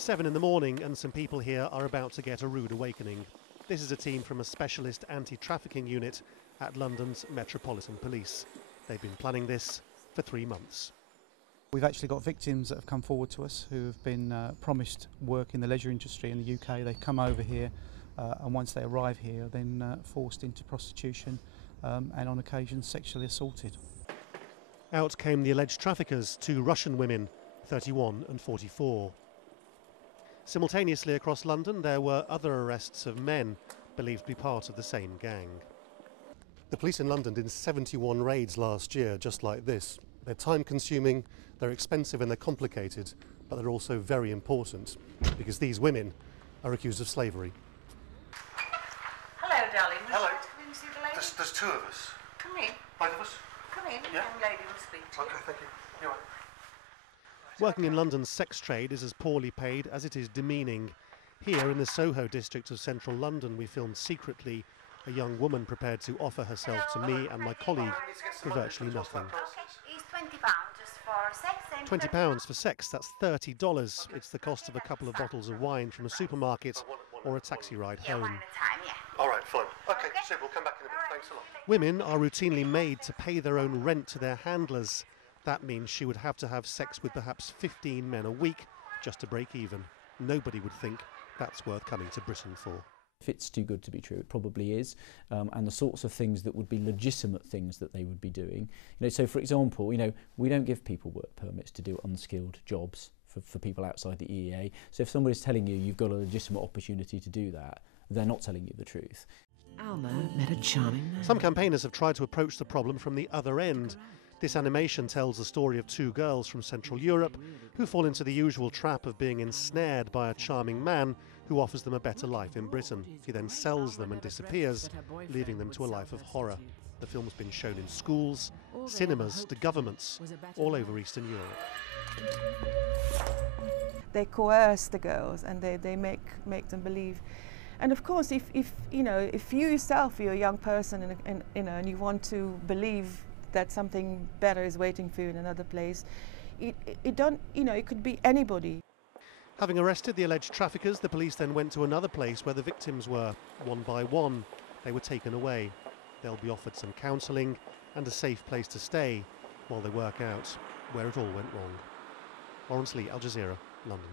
7 in the morning and some people here are about to get a rude awakening. This is a team from a specialist anti-trafficking unit at London's Metropolitan Police. They've been planning this for 3 months. We've actually got victims that have come forward to us who have been promised work in the leisure industry in the UK. They come over here and once they arrive here, then forced into prostitution and on occasion sexually assaulted. Out came the alleged traffickers, 2 Russian women, 31 and 44. Simultaneously across London, there were other arrests of men believed to be part of the same gang. The police in London did 71 raids last year, just like this. They're time-consuming, they're expensive and they're complicated, but they're also very important because these women are accused of slavery. Hello, darling. Hello. Would you like to come in and see the lady? There's 2 of us. Come in. Both of us? Come in. Yeah. Young lady will speak to you. Okay, thank you. You're right. Working in London's sex trade is as poorly paid as it is demeaning. Here in the Soho district of central London, we filmed secretly a young woman prepared to offer herself to me and my colleague for virtually nothing. Okay, it's £20 just for sex. And £20 for sex, that's $30. It's the cost of a couple of bottles of wine from a supermarket or a taxi ride home. one at a time, yeah. All right, fine. Okay, so we'll come back in a bit. Thanks a lot. Women are routinely made to pay their own rent to their handlers. That means she would have to have sex with perhaps 15 men a week just to break even. Nobody would think that's worth coming to Britain for. If it's too good to be true, it probably is, and the sorts of things that would be legitimate things that they would be doing. So for example, we don't give people work permits to do unskilled jobs for people outside the EEA. So if somebody's telling you you've got a legitimate opportunity to do that, they're not telling you the truth. Alma met a charming man. Some campaigners have tried to approach the problem from the other end. This animation tells the story of 2 girls from Central Europe who fall into the usual trap of being ensnared by a charming man who offers them a better life in Britain. He then sells them and disappears, leaving them to a life of horror. The film's been shown in schools, cinemas, to governments all over Eastern Europe. They coerce the girls and they make them believe. And of course, if you yourself, you're a young person and you want to believe that something better is waiting for you in another place, it could be anybody. Having arrested the alleged traffickers, the police then went to another place where the victims were. One by one, they were taken away. They'll be offered some counselling and a safe place to stay while they work out where it all went wrong. Lawrence Lee, Al Jazeera, London.